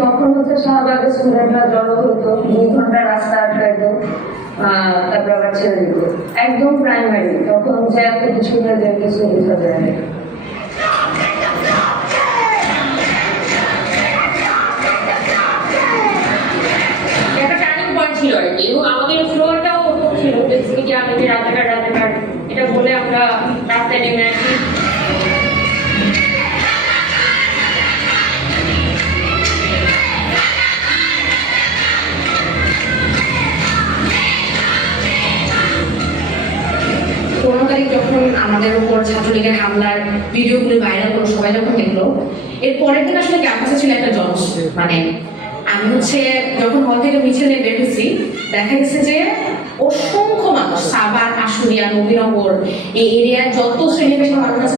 তখন হচ্ছে শাহবাগের স্টুডেন্টরা জড়ো হতো, 2 ঘন্টা রাস্তা আটকাইতো, তারপর আবার ছেড়ে দিত। একদম প্রাইমারি, তখন যে এত কিছু হয়ে যায় কিছু বোঝা যায় না। একটা টার্নিং পয়েন্ট ছিল আর কি, এবং আমাদের ফ্লোরটাও ওরকম ছিল যে আমি যে রাজাঘাট এটা বলে আমরা রাস্তায় নেমে আসি। যখন আমাদের উপর ছাত্রলীগের হামলার ভিডিওগুলো ভাইরাল হলো, সবাই যখন দেখলো, এর পরের দিন আসলে ক্যাম্পাসে ছিল একটা মানে আমি যখন হল থেকে মিছিলে বের হয়েছি, দেখা গেছে যে অসংখ্য মানুষ, সাভার, আশুলিয়া, নবীনগর এই এরিয়ার যত শ্রেণী পেশা মানুষ